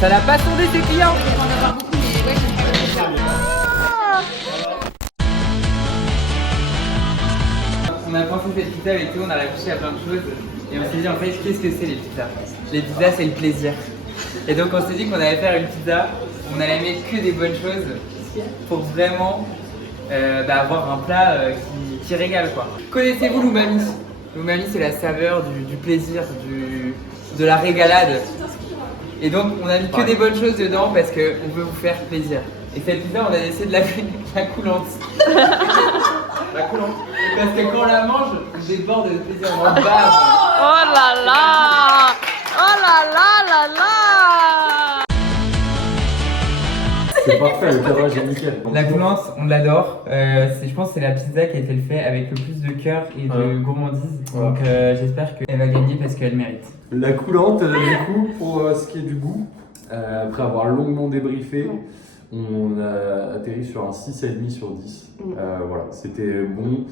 Ça n'a pas tourné ses clients. On a pensé cette pizza avec tout, on a réfléchi à plein de choses et on s'est dit en fait qu'est-ce que c'est les pizzas? Les pizzas c'est le plaisir. Et donc on s'est dit qu'on allait faire une pizza, on allait mettre que des bonnes choses pour vraiment avoir un plat qui régale quoi. Connaissez-vous l'umami? L'umami c'est la saveur du plaisir, de la régalade. Et donc on a mis que des bonnes choses dedans parce qu'on veut vous faire plaisir. Et cette pizza on a essayé de l'appeler la coulante. La coulante. Parce que quand on la mange, on déborde de plaisir, on en bave. Oh là là! Oh là là là là! C'est parfait, le cadrage est nickel. La coulante, on l'adore. Je pense que c'est la pizza qui a été fait avec le plus de cœur et de gourmandise. Donc j'espère qu'elle va gagner parce qu'elle mérite. La coulante, du coup, pour ce qui est du goût, après avoir longuement débriefé, on a atterri sur un 6,5 sur 10. Voilà, c'était bon.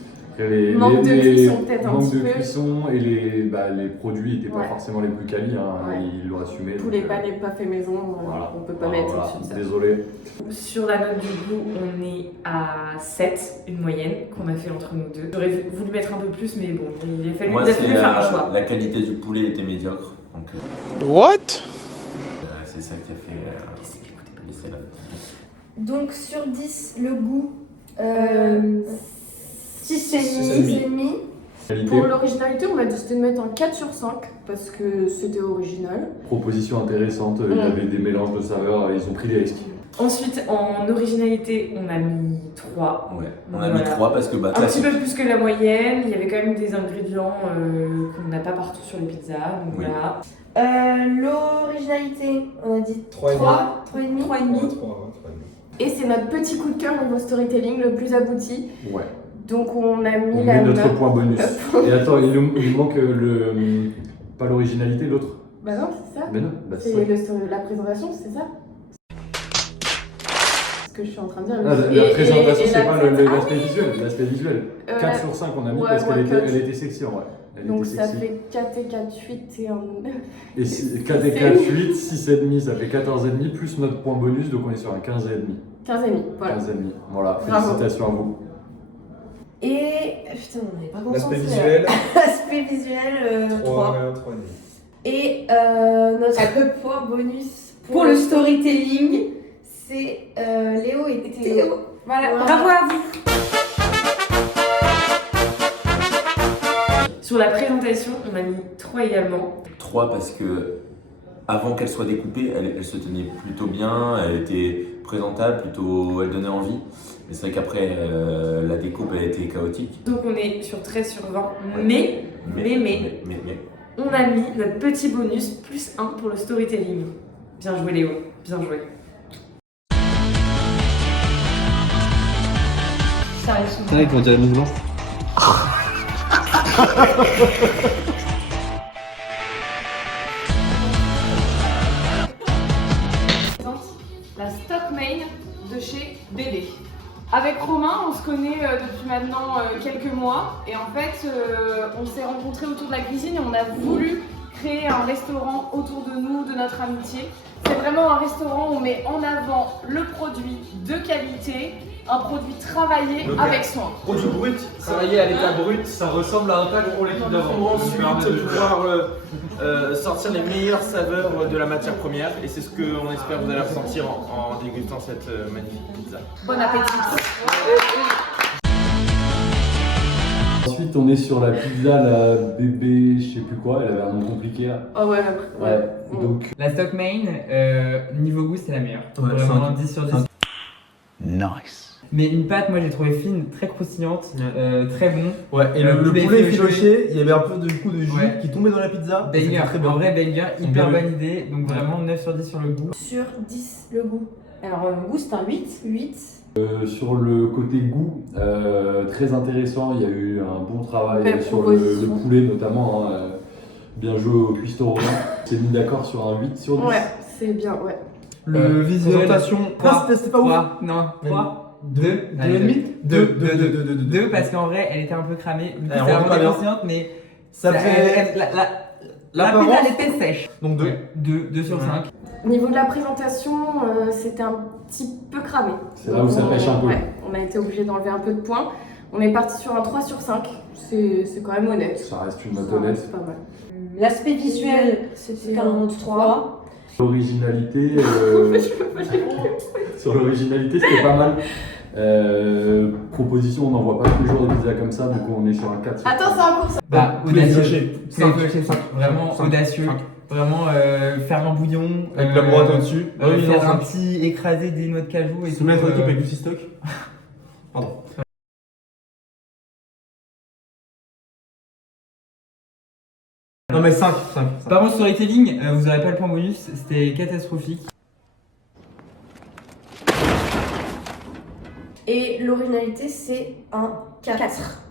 Manque de cuisson peut-être un petit peu. Manque de cuisson et les produits n'étaient pas forcément les plus qualis, ils l'ont assumé. Tous les pains n'est pas fait maison, voilà. On peut pas mettre au-dessus de ça. Désolé. Sur la note du goût, on est à 7, une moyenne qu'on a fait entre nous deux. J'aurais voulu mettre un peu plus, mais bon, il a fallu faire un choix. La qualité du poulet était médiocre. Donc, What? c'est ça qui a fait laisser là. Donc sur 10, le goût, 6,5. Pour l'originalité, on a décidé de mettre un 4 sur 5 parce que c'était original. Proposition intéressante, il y avait des mélanges de saveurs, ils ont pris des risques. Ensuite, en originalité, on a mis 3. Ouais, on a mis 3 parce que un petit peu plus que la moyenne, il y avait quand même des ingrédients qu'on n'a pas partout sur les pizzas, donc voilà. L'originalité, on a dit 3,5. Et c'est notre petit coup de cœur niveau storytelling, le plus abouti. Ouais. Donc on a mis On la met notre note. point bonus. Et attends, il manque pas l'originalité, l'autre. Bah non, c'est ça. Mais non, C'est la présentation, c'est ça. Ce que je suis en train de dire. La présentation, c'est pas l'aspect oui. visuel. L'aspect visuel. 4 sur 5 on a mis parce qu'elle était sexy en vrai. Donc ça fait 4 et 4, 8 et 1. Et 4 et 4, 8, 6,5, ça fait 14,5 plus notre point bonus, donc on est sur un 15,5. 15,5, voilà. 15,5, voilà. Bravo. Félicitations à vous. Et putain, on n'est pas concentré. L'aspect visuel. L'aspect visuel, 3. Et notre point bonus pour le storytelling, c'est Léo et Théo. Voilà, bravo à vous. Sur la présentation, on a mis 3 également. 3 parce que avant qu'elle soit découpée, elle se tenait plutôt bien, elle était présentable, elle donnait envie. Mais c'est vrai qu'après, la découpe a été chaotique. Donc on est sur 13 sur 20, mais on a mis notre petit bonus plus 1 pour le storytelling. Bien joué Léo, bien joué. C'est vrai qu'on dirait mouvement. La stock main de chez Bébé. Avec Romain, on se connaît depuis maintenant quelques mois et en fait, on s'est rencontrés autour de la cuisine et on a voulu créer un restaurant autour de nous, de notre amitié. C'est vraiment un restaurant où on met en avant le produit de qualité, un produit travaillé avec soin. Produit brut, travaillé à l'état brut, ça ressemble à un plat pour l'équipe d'avant. Pour ensuite pouvoir sortir les meilleures saveurs de la matière première et c'est ce qu'on espère vous allez ressentir en dégustant cette magnifique pizza. Bon appétit. Ensuite, on est sur la pizza, la bébé, je sais plus quoi, elle avait un nom compliqué là. Oh ouais, Donc. La stock main, niveau goût, c'est la meilleure. Ouais, Vraiment 10 sur 10. Nice. Mais une pâte, moi j'ai trouvé fine, très croustillante, très bon. Ouais, et le poulet effiloché, il y avait un peu de jus Ouais. qui tombait dans la pizza. Banger, Très bien. en vrai banger, hyper Bien. bonne idée. Donc vraiment 9 sur 10 sur le goût. Sur 10, le goût. Alors, le goût, c'est un 8. 8. Sur le côté goût, très intéressant, il y a eu un bon travail Belle sur le proposition. poulet notamment. Bien joué au cuistot Romain. On s'est mis d'accord sur un 8 sur 10. Ouais, c'est bien, ouais. Le visuel. Présentation. 3, C'était pas ouf. 3, non, 3. 2, 2 parce qu'en vrai elle était un peu cramée. Du coup, Elle c'était rendait vraiment pas bien. inconsciente, mais Ça faisait. La L'apparence. pizza, elle était sèche. Donc 2. 2 sur 5. Au niveau de la présentation, c'était un petit peu cramé. C'est là où ça pêche un peu. Ouais, on a été obligé d'enlever un peu de points. On est parti sur un 3 sur 5. C'est quand même honnête. Ça reste une note Ça honnête. reste pas mal. L'aspect visuel, c'était un 3. L'originalité, sur l'originalité, c'était pas mal. Proposition, on n'en voit pas tous les jours des pizzas comme ça, donc on est sur un 4. Attends, c'est encore ça. Bah, Poulet audacieux. filoché. Poulet filoché, 5. Vraiment 5. audacieux. 5. Vraiment faire un bouillon. Avec la boîte au-dessus. Faire un petit écrasé des noix de cajou et Se tout. mettre en équipe avec du stock. Pardon. Non mais 5. Par contre, storytelling, vous n'aurez pas le point bonus, c'était catastrophique. Et l'originalité, c'est un 4.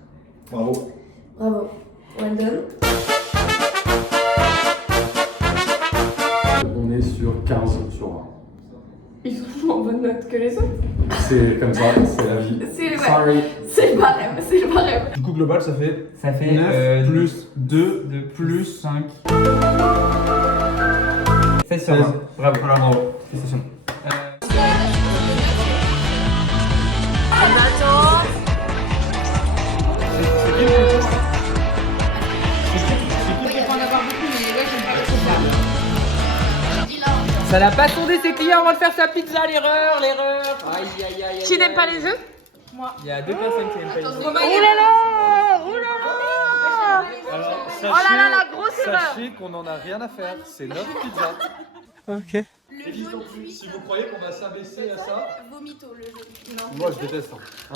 Bravo. Bravo. Well done. On est sur 15 sur 20. Ils sont toujours en bonne note que les autres. C'est comme ça, c'est la vie. C'est ouais, Sorry. c'est le barème, c'est le barème. Du coup global ça fait Ça fait 9 plus 2 de plus 5. 16 sur 20. 16. Bravo. Voilà, bravo. Félicitations. Ça n'a pas sondé ses clients avant de faire sa pizza, l'erreur. Aïe aïe aïe. Qui n'aime pas les œufs? Il y a 2 personnes qui n'aiment pas les œufs. Oh là là! Oh là là! Alors, Oh là là, la grosse erreur! sachez qu'on n'en a rien à faire, c'est notre pizza. Ok. Le jaune cuit. Si vous croyez qu'on va s'abaisser à ça, Vomito, le jaune. Non. moi je déteste.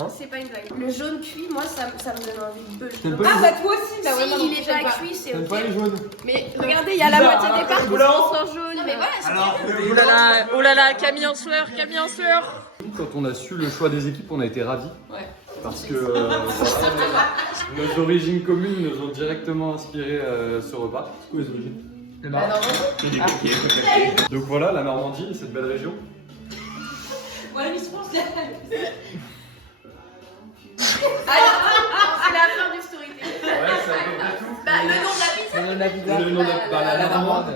C'est pas une blague. Le jaune cuit, moi, ça me donne envie de T'aimes beurre. pas Ah bah toi aussi, bah ouais, Si, moi non il plus, est j'aime pas pas. cuit, c'est T'aimes ok. pas les jaunes? Mais regardez, il y a la moitié des parts qui sont en jaune. Non mais voilà, c'est Oh là là, Camille en sueur, Camille en sueur! Quand on a su le choix des équipes, on a été ravis. Ouais. Parce que nos origines communes nous ont directement inspiré ce repas. C'est quoi les origines? Le bar. Donc voilà, la Normandie, cette belle région. Ouais, lui, je pense que c'est la fin du storytelling. Ouais, c'est à peu près tout. Bah, le nom de la pizza. Le nom de la pizza. Le nom de la Normande.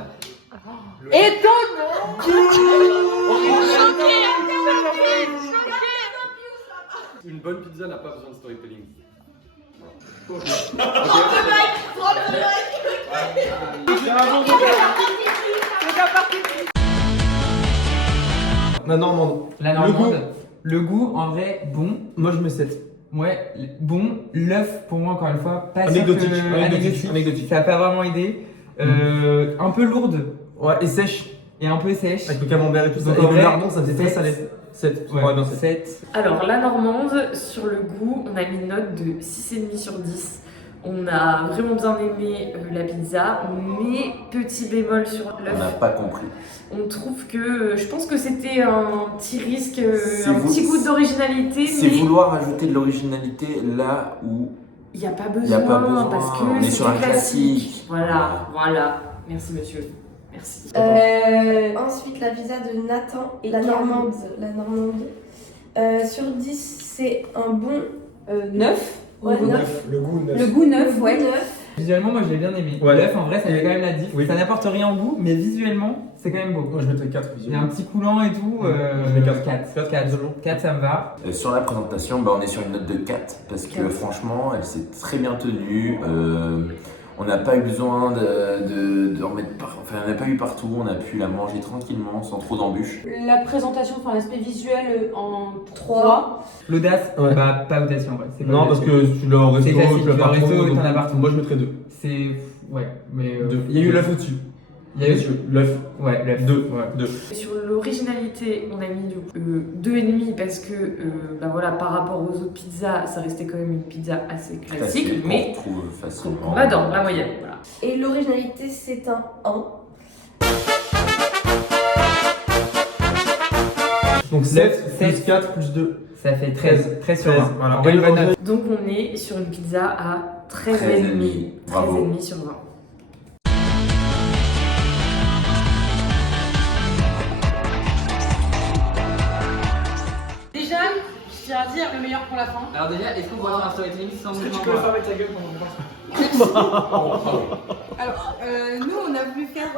Une bonne pizza n'a pas besoin de storytelling. La Normande. La Normande. Le goût, en vrai, bon. Moi je mets 7. Ouais, bon. L'œuf, pour moi, encore une fois, pas Anecdotique, sûr que- anecdotique. Ça n'a pas vraiment aidé. Un peu lourde Ouais, et sèche. et un peu sèche. Avec le camembert et tout ça. Donc, Et en le vrai, lardon, ça faisait très 7. salé. 7. Ouais, bien 7. 7. Alors, la normande, sur le goût, on a mis une note de 6,5 sur 10. On a vraiment bien aimé la pizza, mais petit bémol sur On n'a l'œuf. pas compris. On trouve que, je pense que c'était un petit risque, C'est un vous- petit goût d'originalité, C'est mais vouloir ajouter de l'originalité là où il n'y a pas il besoin, n'y a pas besoin. parce On que est sur c'était un classique. Voilà, voilà. Merci monsieur. Merci. Ensuite, la pizza de Nathan et la Normande. Sur 10, c'est un bon 9. Ouais, 9. Le goût Le goût 9, ouais. 9. Visuellement, moi, je l'ai bien aimé. Ouais. L'œuf, en vrai, ça fait quand même la diff. Oui. Ça n'apporte rien au goût, mais visuellement, c'est quand même beau. Moi je mettrais 4 Il y a un petit coulant et tout. Je mets 4. 4. 4, ça me va. Sur la présentation, bah, on est sur une note de 4 parce que franchement, elle s'est très bien tenue. On n'a pas eu besoin de remettre enfin, on n'a pas eu partout. On a pu la manger tranquillement, sans trop d'embûches. La présentation, enfin l'aspect visuel en 3. L'audace, Ouais. bah, pas audacieux en vrai. C'est pas Non, parce audacieux. que tu l'as au resto, C'est classique, tu l'as tu vas au partout. resto, donc t'en as partout. Moi je mettrais 2. C'est. Ouais, mais. 2. Il y a eu l'œuf au-dessus. Il y a eu. L'œuf. Ouais, l'œuf. 2. Ouais. 2. Sur l'originalité, on a mis 2,5 parce que bah voilà, par rapport aux autres pizzas, ça restait quand même une pizza assez classique, Facile, mais qu'on retrouve facilement. on va dans la moyenne. Voilà. Et l'originalité, c'est un 1. Donc 7 plus 7. 4 plus 2. Ça fait 13. 13 sur 20. Voilà. En vrai, une bonne note. Donc on est sur une pizza à 13,5. 13,5. Bravo. 13,5 sur 20. Déjà, je tiens à dire, le meilleur pour la fin. Alors déjà, est-ce qu'on pourrait faire un storytelling sans Est-ce que tu mouvement peux fermer ta gueule pendant qu'on parle? Alors, nous, on a voulu faire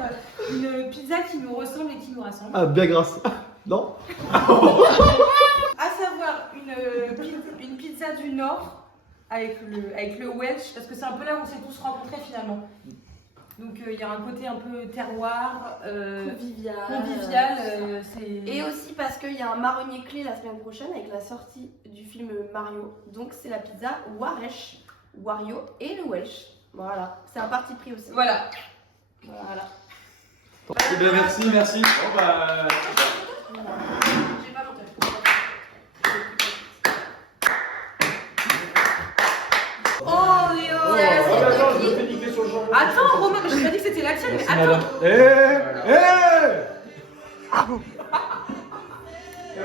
une pizza qui nous ressemble et qui nous rassemble. Ah, bien grâce. Non? À savoir une pizza du Nord avec le Welsh, parce que c'est un peu là où on s'est tous rencontrés finalement. Donc il y a un côté un peu terroir, convivial. Et aussi parce qu'il y a un marronnier clé la semaine prochaine avec la sortie du film Mario. Donc c'est la pizza Waresh, Wario et le Welsh. Voilà, c'est un parti pris aussi. Voilà. Voilà. Eh bien, merci. Bon, bah... J'ai pas monté. Oh Léo, Attends, je me fais niquer sur le jambon. Attends Romain, j'ai pas dit que c'était la tienne, mais attends.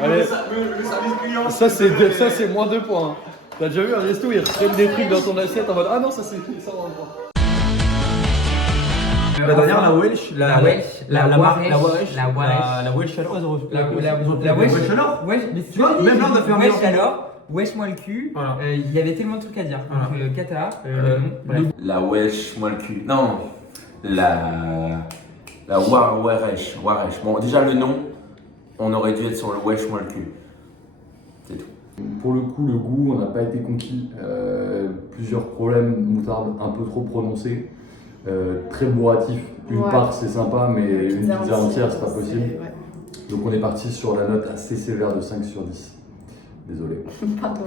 Allez. Le service client. Ça c'est moins 2 points. T'as déjà vu un resto, ils reprennent des trucs dans ton assiette en mode ah non, ça c'est ça en point. La dernière, la Welsh, La Welsh, la Waresh, la Welsh alors, la Wesh alors. Wesh, mais Tu vois, même là, on a fait un Wesh mélange. alors, Wesh moi le cul. Voilà. Il y avait tellement de trucs à dire. Voilà. Donc Kata, La wesh, moi le cul. Non, la Waresh. Bon, déjà le nom, on aurait dû être sur le wesh, moi le cul. C'est tout. Pour le coup, le goût, on n'a pas été conquis. Plusieurs problèmes, moutarde un peu trop prononcée, très bourratif. Une part c'est sympa, mais une pizza entière c'est pas possible. Donc on est parti sur la note assez sévère de 5 sur 10. Désolé. Pardon.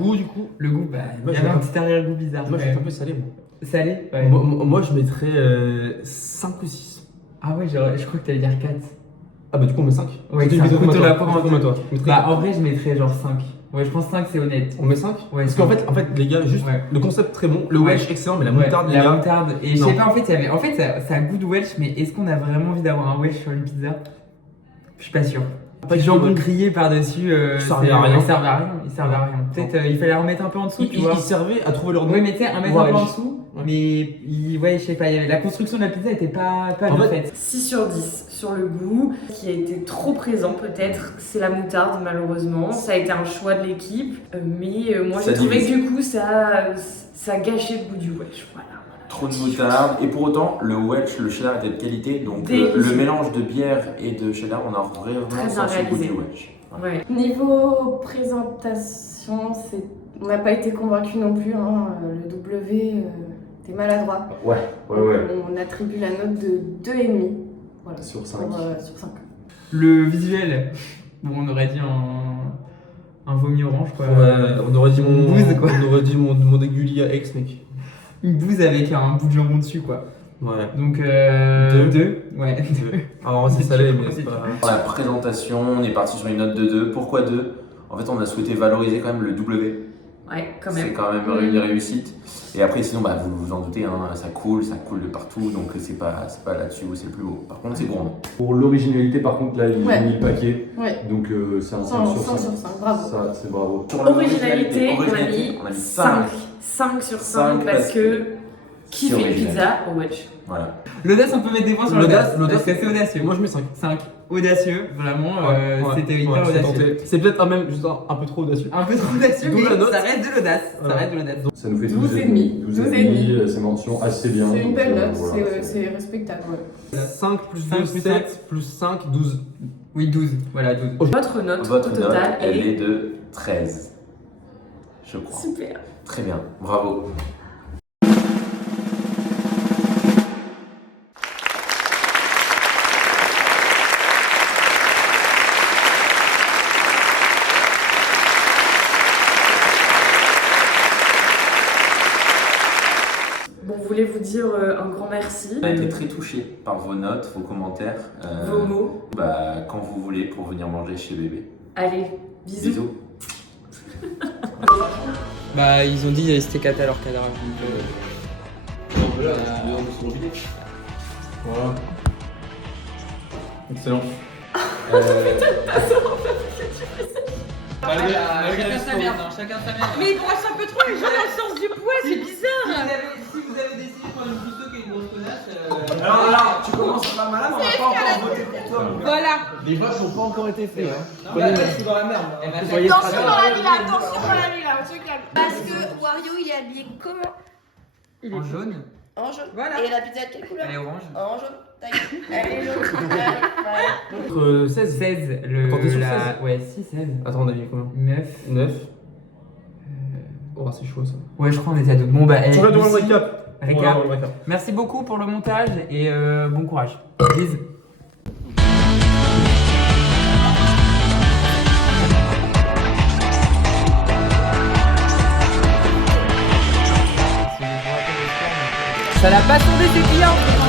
goût du coup. Le goût, bah, Moi, il y je avait vais un petit arrière-goût bizarre. Moi je suis un peu salé moi. Salé. Ouais. Moi je mettrais 5 ou 6. Ah ouais, je crois que t'allais dire 4. Ah bah du coup on met 5. Ouais, Tu c'est un mets couteau combien, à la toi pomme. Combien, toi Tu mettrais Bah en vrai, je mettrais genre 5. Ouais, je pense 5 c'est honnête. On met 5 Ouais, Parce qu'en fait les gars, juste Ouais. le concept très bon, le Ouais. Welsh excellent, mais la Ouais, moutarde les la gars. moutarde. Et je Non. sais pas, en fait, il y avait. En fait, ça a le goût de Welsh, mais est-ce qu'on a vraiment envie d'avoir un Welsh sur une pizza? Je suis pas sûr. Pas Les du jambons tout, grillés par-dessus, servait à rien. Ils servent à rien. Ils servent à rien. Peut-être il fallait en remettre un peu en dessous, tu vois. Ils servaient à trouver leur nom. Oui, mais tu sais, un mettre un peu en Welsh. dessous. Ouais. Mais ouais, je sais pas, la construction de la pizza était pas En bien fait, faite. 6 sur 10 sur le goût, qui a été trop présent peut-être, c'est la moutarde malheureusement. Ça a été un choix de l'équipe, mais moi Ça j'ai trouvé divise. que du coup ça gâchait le goût du Welsh. Voilà. Trop de moutarde. Et pour autant, le Welsh, le cheddar était de qualité. Donc Délicieux. le mélange de bière et de cheddar, on a vraiment Très bien senti le goût réalisé. du Welsh. Ouais. Niveau présentation, on n'a pas été convaincus non plus. Hein. Le W, t'es maladroit. Ouais. On attribue la note de 2,5. Voilà. Sur 5. Sur 5. Le visuel, bon, on aurait dit un vomi orange quoi. On aurait dit mon Bouse, quoi. On aurait dit mon dégueulis à ex mec. Une bouse avec un bout de jambon dessus quoi. Ouais. Donc Deux. 2. Ouais. Alors c'est salé mais c'est pas. Pour la présentation, on est parti sur une note de 2. Pourquoi 2? En fait, on a souhaité valoriser quand même le W. Ouais, quand C'est même. quand même une réussite. Et après, sinon, bah, vous vous en doutez, hein, ça coule de partout. Donc, c'est pas là-dessus où c'est le plus beau. Par contre, c'est gourmand. Pour l'originalité, par contre, là, ils Ouais. ont mis le paquet. Ouais. Donc c'est un 5 sur 5. 100 sur 5, bravo. Ça, c'est bravo. Sur Originalité, on a originalité, mis 5. 5 sur 5 5 parce que qui c'est fait une original. pizza au Welsh? Voilà. L'audace, on peut mettre des points sur l'audace. L'audace, Parce que c'est audacieux. Moi je mets 5. 5. Audacieux, vraiment, c'était hyper c'est audacieux. tenté. C'est peut-être même juste un peu trop audacieux. Un peu trop audacieux, D'où mais la note. ça reste de l'audace. Ça Voilà. reste de l'audace. Ça nous fait 12,5. 12,5. C'est mention assez bien. C'est une Donc, belle note, voilà, c'est respectable. Ouais. 5 plus 5 2, plus 7 plus 5, 12. Oui, 12. Voilà, 12. Votre note Votre au note, total elle est est de 13. Je crois. super. Très bien. Bravo. Bon, voulez vous dire un grand merci. On a été très touchés par vos notes, vos commentaires. Vos mots. Bah, quand vous voulez pour venir manger chez bébé. Allez, bisous. Bisous. Bah, ils ont dit c'était Kata alors cadrage. Voilà. Excellent. Chacun sa merde, hein, chacun sa merde. Mais il brasse un peu trop les gens dans le sens du poids, c'est bizarre. Si vous avez décidé de prendre une couteau qui est une grosse connasse, Alors là, tu commences à faire malade, on n'a pas encore voté pour toi. Voilà. Les votes n'ont pas encore été faits. Non, bah, je suis dans la merde. Soyez Attention très- dans la villa, attention dans la villa, on se calme. Parce que Wario il est habillé comment? En jaune, En jaune. Voilà. Et la pizza de quelle couleur? elle est orange. En jaune. Tac. Elle est jaune. Allez, voilà. Entre 16. 16, le. Attends, t'es sur la... 16? Ouais, 6, 16. Attends, on a mis combien 9. 9. Oh, c'est chaud ça. Ouais, je crois qu'on était à 2. Bon, bah, Tu regardes devant le ici, récap. récap. Voilà, le récap. Merci beaucoup pour le montage et bon courage. Bisous. Ça n'a pas tombé ses clients.